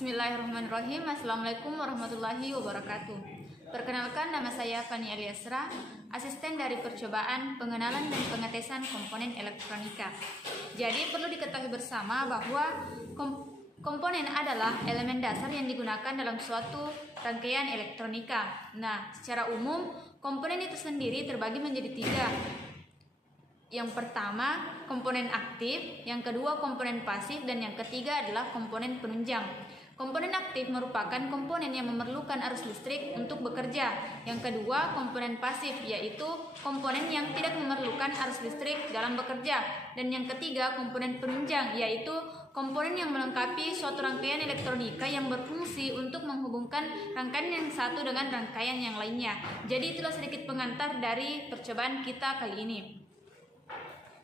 Bismillahirrahmanirrahim. Assalamualaikum warahmatullahi wabarakatuh. Perkenalkan, nama saya Fani Eliasra, asisten dari percobaan pengenalan dan pengetesan komponen elektronika. Jadi perlu diketahui bersama bahwa komponen adalah elemen dasar yang digunakan dalam suatu rangkaian elektronika. Nah, secara umum komponen itu sendiri terbagi menjadi tiga. Yang pertama, komponen aktif, yang kedua komponen pasif, dan yang ketiga adalah komponen penunjang. Komponen aktif merupakan komponen yang memerlukan arus listrik untuk bekerja. Yang kedua, komponen pasif, yaitu komponen yang tidak memerlukan arus listrik dalam bekerja. Dan yang ketiga, komponen penunjang, yaitu komponen yang melengkapi suatu rangkaian elektronika yang berfungsi untuk menghubungkan rangkaian yang satu dengan rangkaian yang lainnya. Jadi itulah sedikit pengantar dari percobaan kita kali ini.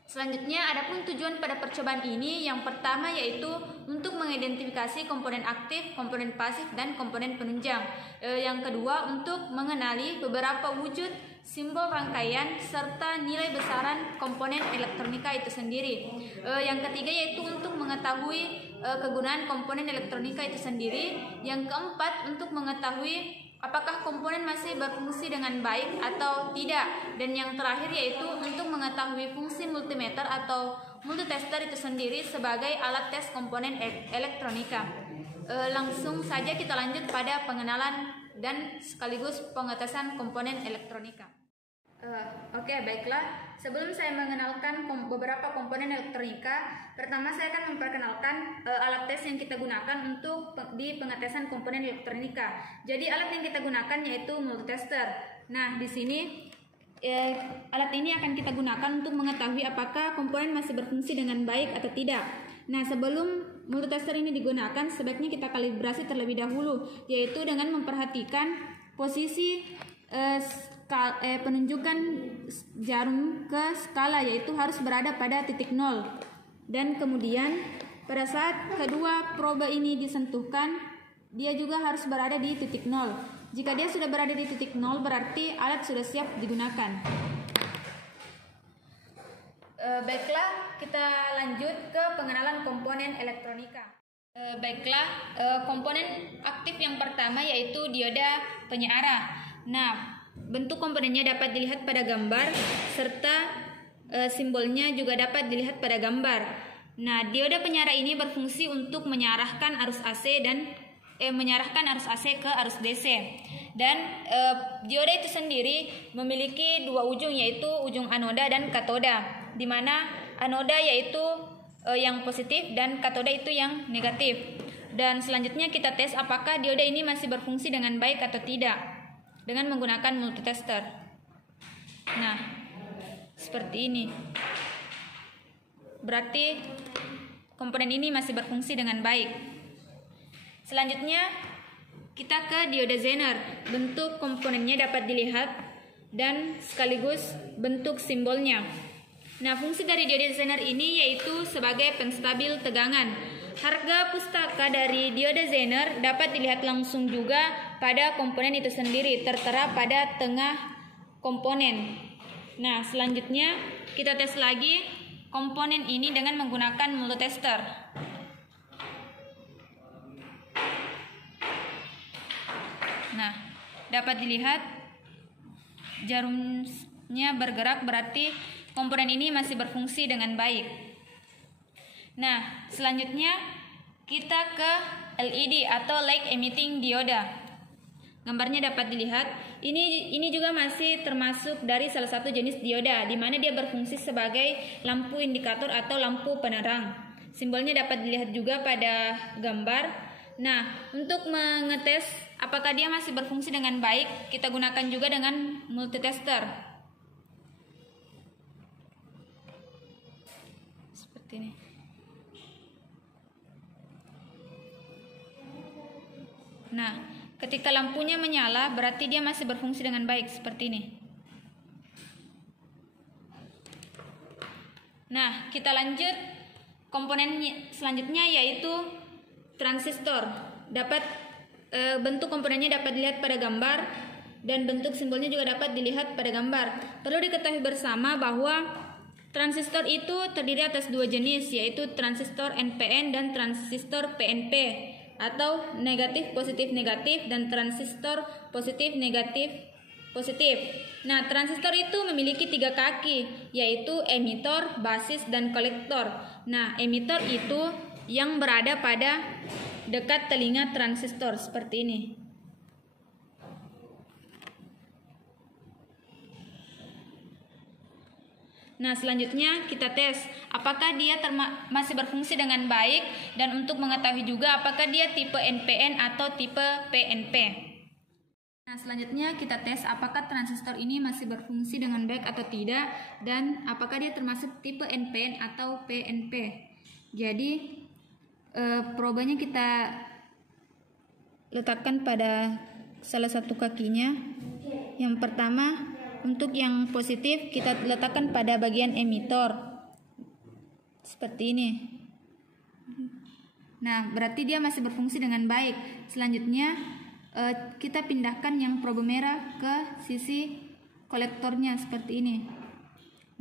Selanjutnya, adapun tujuan pada percobaan ini yang pertama yaitu untuk mengidentifikasi komponen aktif, komponen pasif, dan komponen penunjang. Yang kedua, untuk mengenali beberapa wujud simbol rangkaian serta nilai besaran komponen elektronika itu sendiri. Yang ketiga yaitu untuk mengetahui kegunaan komponen elektronika itu sendiri. Yang keempat, untuk mengetahui apakah komponen masih berfungsi dengan baik atau tidak. Dan yang terakhir yaitu untuk mengetahui fungsi multimeter atau multitester itu sendiri sebagai alat tes komponen elektronika. Langsung saja kita lanjut pada pengenalan dan sekaligus pengetesan komponen elektronika. Oke, baiklah. Sebelum saya mengenalkan beberapa komponen elektronika, pertama saya akan memperkenalkan alat tes yang kita gunakan untuk di pengetesan komponen elektronika. Jadi alat yang kita gunakan yaitu multitester. Nah, di sini alat ini akan kita gunakan untuk mengetahui apakah komponen masih berfungsi dengan baik atau tidak. Nah, sebelum multitester ini digunakan, sebaiknya kita kalibrasi terlebih dahulu, yaitu dengan memperhatikan posisi penunjukan jarum ke skala, yaitu harus berada pada titik 0. Dan kemudian pada saat kedua probe ini disentuhkan, dia juga harus berada di titik 0. Jika dia sudah berada di titik 0, berarti alat sudah siap digunakan. Baiklah, kita lanjut ke pengenalan komponen elektronika. Baiklah, komponen aktif yang pertama yaitu dioda penyearah. Nah, bentuk komponennya dapat dilihat pada gambar serta simbolnya juga dapat dilihat pada gambar. Nah, dioda penyearah ini berfungsi untuk mengarahkan arus AC ke arus DC. Dan dioda itu sendiri memiliki dua ujung, yaitu ujung anoda dan katoda, di mana anoda yaitu yang positif dan katoda itu yang negatif. Dan selanjutnya kita tes apakah dioda ini masih berfungsi dengan baik atau tidak dengan menggunakan multitester. Nah, seperti ini. Berarti komponen ini masih berfungsi dengan baik. Selanjutnya kita ke dioda Zener. Bentuk komponennya dapat dilihat dan sekaligus bentuk simbolnya. Nah, fungsi dari dioda Zener ini yaitu sebagai penstabil tegangan. Harga pustaka dari dioda Zener dapat dilihat langsung juga pada komponen itu sendiri, tertera pada tengah komponen. Nah, selanjutnya kita tes lagi komponen ini dengan menggunakan multitester. Nah, dapat dilihat jarumnya bergerak, berarti komponen ini masih berfungsi dengan baik. Nah, selanjutnya kita ke LED atau light emitting dioda. Gambarnya dapat dilihat. Ini juga masih termasuk dari salah satu jenis dioda, di mana dia berfungsi sebagai lampu indikator atau lampu penerang. Simbolnya dapat dilihat juga pada gambar. Nah, untuk mengetes apakah dia masih berfungsi dengan baik, kita gunakan juga dengan multitester. Seperti ini. Nah, ketika lampunya menyala, berarti dia masih berfungsi dengan baik, seperti ini. Nah, kita lanjut komponen selanjutnya yaitu transistor. Bentuk komponennya dapat dilihat pada gambar dan bentuk simbolnya juga dapat dilihat pada gambar. Perlu diketahui bersama bahwa transistor itu terdiri atas dua jenis, yaitu transistor NPN dan transistor PNP. atau negatif positif negatif dan transistor positif negatif positif. Nah, transistor itu memiliki 3 kaki, yaitu emitor, basis, dan kolektor. Nah, emitor itu yang berada pada dekat telinga transistor seperti ini. Nah, selanjutnya kita tes apakah dia masih berfungsi dengan baik, dan untuk mengetahui juga apakah dia tipe NPN atau tipe PNP. Nah, selanjutnya kita tes apakah transistor ini masih berfungsi dengan baik atau tidak, dan apakah dia termasuk tipe NPN atau PNP. Jadi probanya kita letakkan pada salah satu kakinya. Yang pertama, untuk yang positif kita letakkan pada bagian emitor seperti ini. Nah, berarti dia masih berfungsi dengan baik. Selanjutnya kita pindahkan yang probe merah ke sisi kolektornya seperti ini.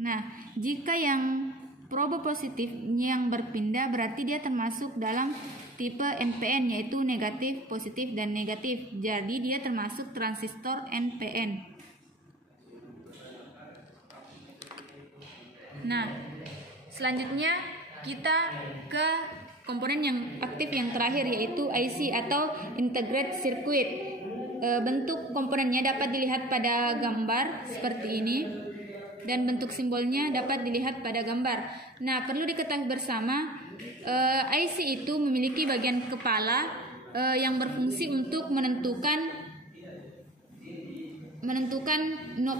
Nah, jika yang probe positifnya yang berpindah, berarti dia termasuk dalam tipe NPN, yaitu negatif, positif, dan negatif. Jadi dia termasuk transistor NPN. Nah, selanjutnya kita ke komponen yang aktif yang terakhir, yaitu IC atau Integrated Circuit. Bentuk komponennya dapat dilihat pada gambar seperti ini, dan bentuk simbolnya dapat dilihat pada gambar. Nah, perlu diketahui bersama, IC itu memiliki bagian kepala yang berfungsi untuk menentukan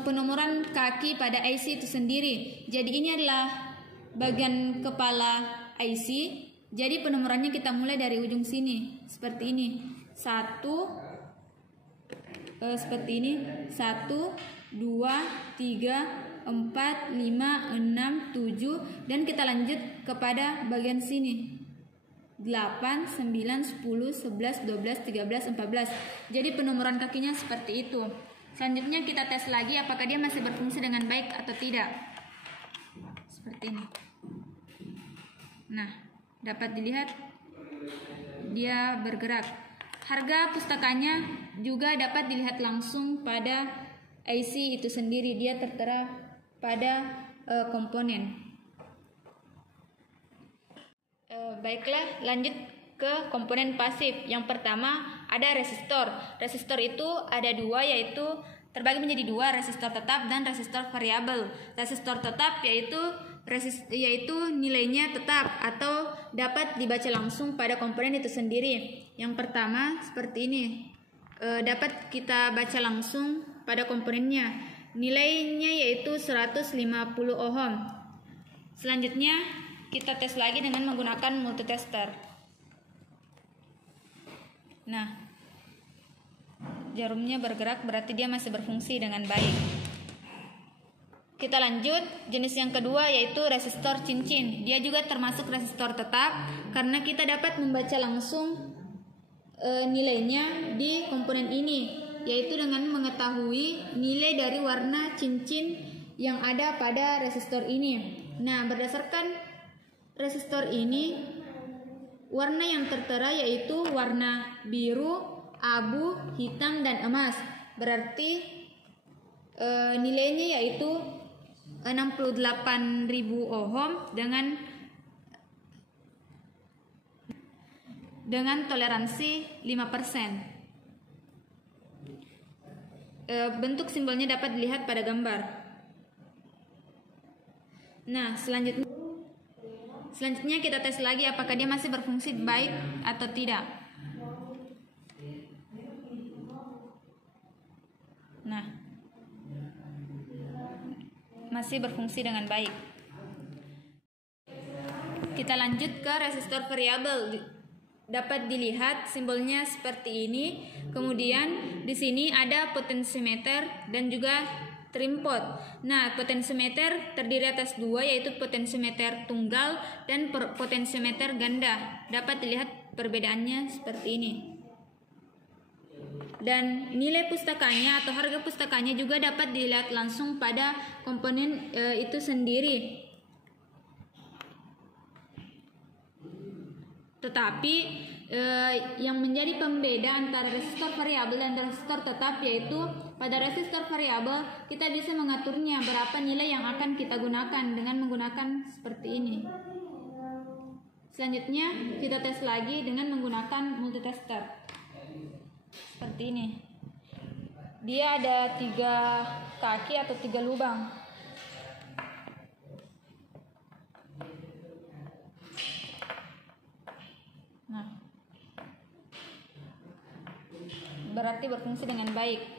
penomoran kaki pada IC itu sendiri. Jadi ini adalah bagian kepala IC. Jadi penomorannya kita mulai dari ujung sini seperti ini. 1 seperti ini. 1 2 3 4 5 6 7, dan kita lanjut kepada bagian sini. 8 9 10 11 12 13 14. Jadi penomoran kakinya seperti itu. Selanjutnya kita tes lagi apakah dia masih berfungsi dengan baik atau tidak. Seperti ini. Nah, dapat dilihat dia bergerak. Harga pustakanya juga dapat dilihat langsung pada IC itu sendiri. Dia tertera pada komponen. Baiklah, lanjut ke komponen pasif. Yang pertama ada resistor. Resistor itu ada 2, yaitu terbagi menjadi 2, resistor tetap dan resistor variabel. Resistor tetap yaitu nilainya tetap atau dapat dibaca langsung pada komponen itu sendiri. Yang pertama seperti ini, dapat kita baca langsung pada komponennya. Nilainya yaitu 150 ohm. Selanjutnya kita tes lagi dengan menggunakan multitester. Nah, jarumnya bergerak, berarti dia masih berfungsi dengan baik. Kita lanjut jenis yang kedua, yaitu resistor cincin. Dia juga termasuk resistor tetap karena kita dapat membaca langsung nilainya di komponen ini, yaitu dengan mengetahui nilai dari warna cincin yang ada pada resistor ini. Nah, berdasarkan resistor ini, warna yang tertera yaitu warna biru, abu, hitam, dan emas. Berarti nilainya yaitu 68.000 ohm dengan toleransi 5%. Bentuk simbolnya dapat dilihat pada gambar. Nah, selanjutnya kita tes lagi apakah dia masih berfungsi baik atau tidak. Nah, masih berfungsi dengan baik. Kita lanjut ke resistor variabel. Dapat dilihat simbolnya seperti ini. Kemudian di sini ada potensiometer dan juga trimpot. Nah, potensiometer terdiri atas 2, yaitu potensiometer tunggal dan potensiometer ganda. Dapat dilihat perbedaannya seperti ini. Dan nilai pustakanya atau harga pustakanya juga dapat dilihat langsung pada komponen itu sendiri. Tetapi yang menjadi pembeda antara resistor variabel dan resistor tetap, yaitu pada resistor variabel kita bisa mengaturnya berapa nilai yang akan kita gunakan dengan menggunakan seperti ini. Selanjutnya kita tes lagi dengan menggunakan multitester seperti ini. Dia ada 3 kaki atau 3 lubang. Nah, berarti berfungsi dengan baik.